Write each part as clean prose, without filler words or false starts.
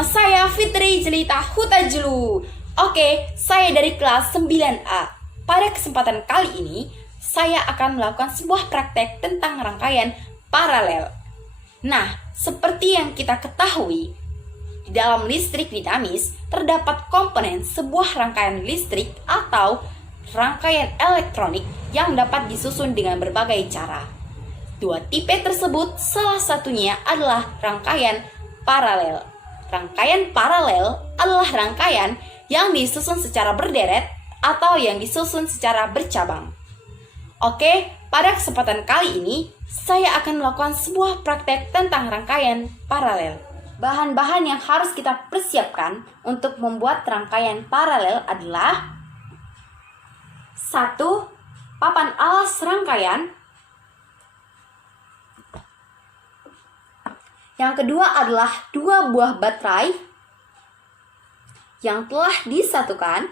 bersama saya Fitri Jelita Hutajulu. Oke, saya dari kelas 9A. Pada kesempatan kali ini, saya akan melakukan sebuah praktek tentang rangkaian paralel. Nah, seperti yang kita ketahui, di dalam listrik dinamis terdapat komponen sebuah rangkaian listrik atau rangkaian elektronik yang dapat disusun dengan berbagai cara. Dua tipe tersebut salah satunya adalah rangkaian paralel. Rangkaian paralel adalah rangkaian yang disusun secara berderet atau yang disusun secara bercabang. Oke, pada kesempatan kali ini saya akan melakukan sebuah praktek tentang rangkaian paralel. Bahan-bahan yang harus kita persiapkan untuk membuat rangkaian paralel adalah 1. Papan alas rangkaian. Yang kedua adalah 2 buah baterai yang telah disatukan.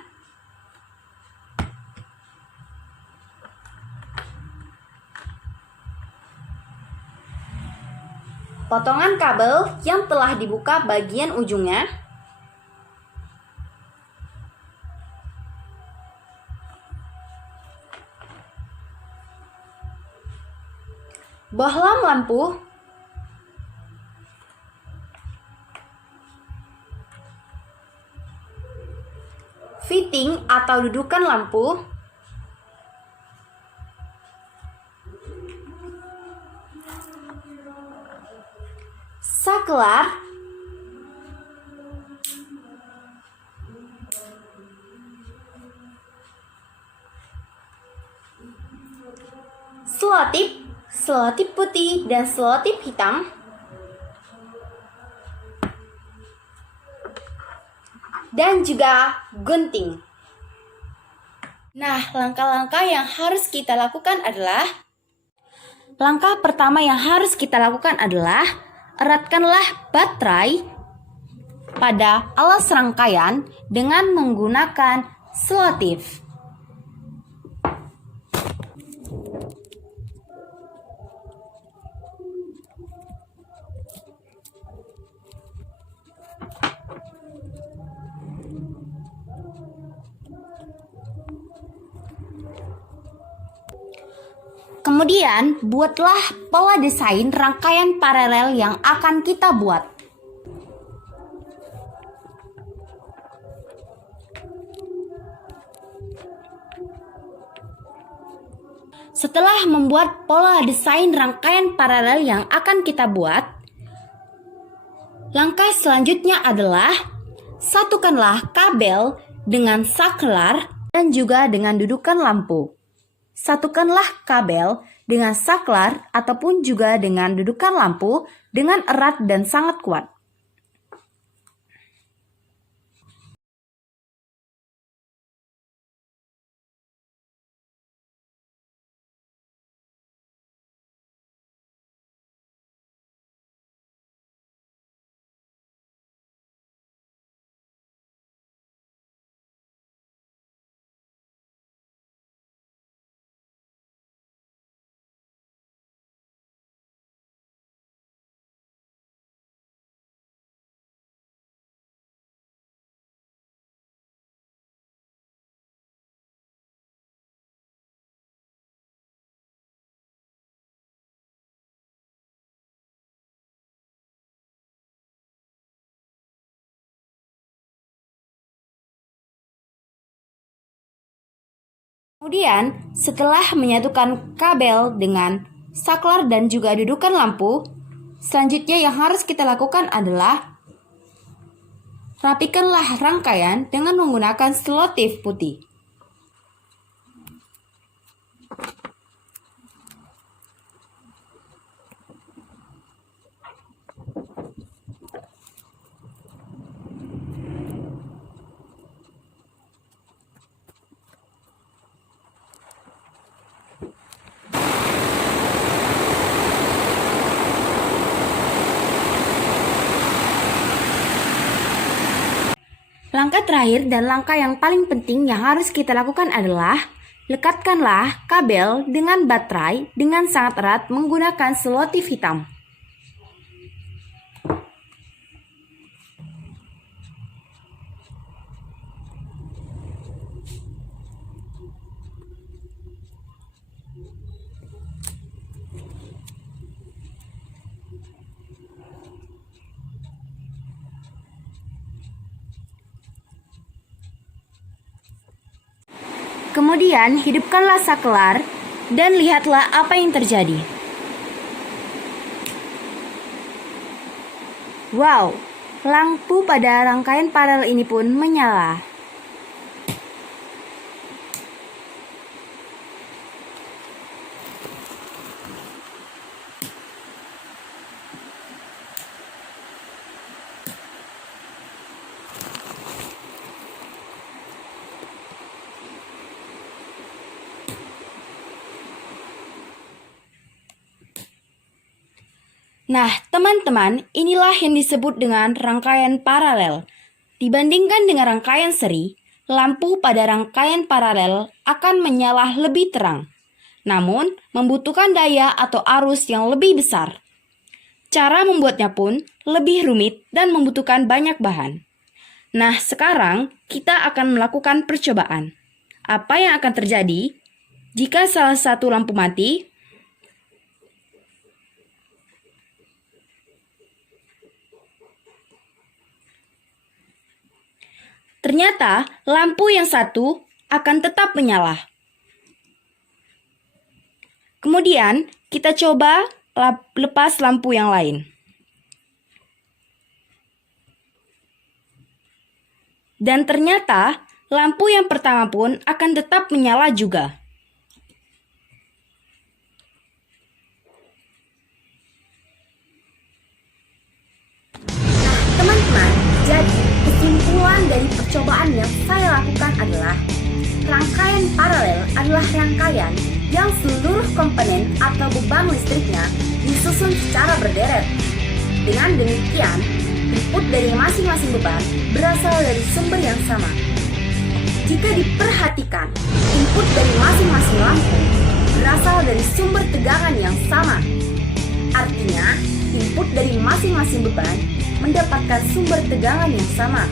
Potongan kabel yang telah dibuka bagian ujungnya. Bohlam lampu. Fitting atau dudukan lampu. Saklar. Selotip putih dan selotip hitam. Dan juga gunting. Nah, langkah-langkah yang harus kita lakukan adalah eratkanlah baterai pada alas rangkaian dengan menggunakan selotip. Kemudian, buatlah pola desain rangkaian paralel yang akan kita buat. Setelah membuat pola desain rangkaian paralel yang akan kita buat, langkah selanjutnya adalah satukanlah kabel dengan saklar dan juga dengan dudukan lampu. Satukanlah kabel dengan saklar ataupun juga dengan dudukan lampu dengan erat dan sangat kuat. Kemudian, setelah menyatukan kabel dengan saklar dan juga dudukan lampu, selanjutnya yang harus kita lakukan adalah rapikanlah rangkaian dengan menggunakan selotip putih. Langkah terakhir dan langkah yang paling penting yang harus kita lakukan adalah lekatkanlah kabel dengan baterai dengan sangat erat menggunakan selotip hitam. Kemudian hidupkanlah saklar dan lihatlah apa yang terjadi. Wow, lampu pada rangkaian paralel ini pun menyala. Nah, teman-teman, inilah yang disebut dengan rangkaian paralel. Dibandingkan dengan rangkaian seri, lampu pada rangkaian paralel akan menyala lebih terang, namun membutuhkan daya atau arus yang lebih besar. Cara membuatnya pun lebih rumit dan membutuhkan banyak bahan. Nah, sekarang kita akan melakukan percobaan. Apa yang akan terjadi jika salah satu lampu mati? Ternyata lampu yang satu akan tetap menyala. Kemudian kita coba lepas lampu yang lain. Dan ternyata lampu yang pertama pun akan tetap menyala juga. Teman-teman, jadi kesimpulan dari percobaan yang saya lakukan adalah rangkaian paralel adalah rangkaian yang seluruh komponen atau beban listriknya disusun secara berderet. Dengan demikian, input dari masing-masing beban berasal dari sumber yang sama. Jika diperhatikan, input dari masing-masing lampu berasal dari sumber tegangan yang sama. Artinya, input dari masing-masing beban mendapatkan sumber tegangan yang sama.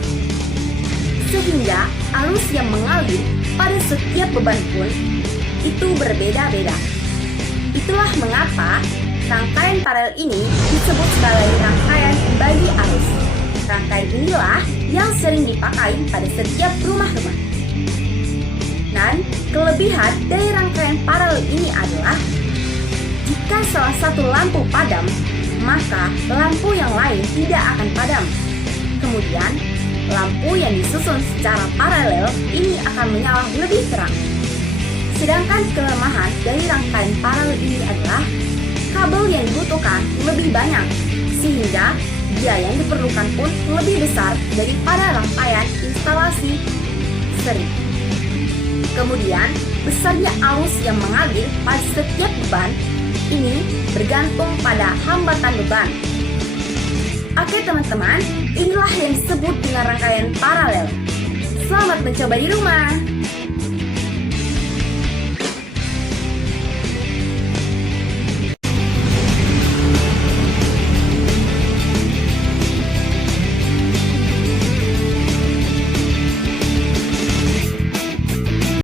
Sehingga arus yang mengalir pada setiap beban pun itu berbeda-beda. Itulah mengapa rangkaian paralel ini disebut sebagai rangkaian bagi arus. Rangkaian inilah yang sering dipakai pada setiap rumah-rumah. Dan kelebihan dari rangkaian paralel ini adalah jika salah satu lampu padam, maka lampu yang lain tidak akan padam. Kemudian, lampu yang disusun secara paralel ini akan menyala lebih terang. Sedangkan kelemahan dari rangkaian paralel ini adalah kabel yang dibutuhkan lebih banyak, sehingga biaya yang diperlukan pun lebih besar daripada rangkaian instalasi seri. Kemudian, besarnya arus yang mengalir pada setiap beban ini bergantung pada hambatan beban. Oke teman-teman, inilah yang disebut dengan rangkaian paralel. Selamat mencoba di rumah.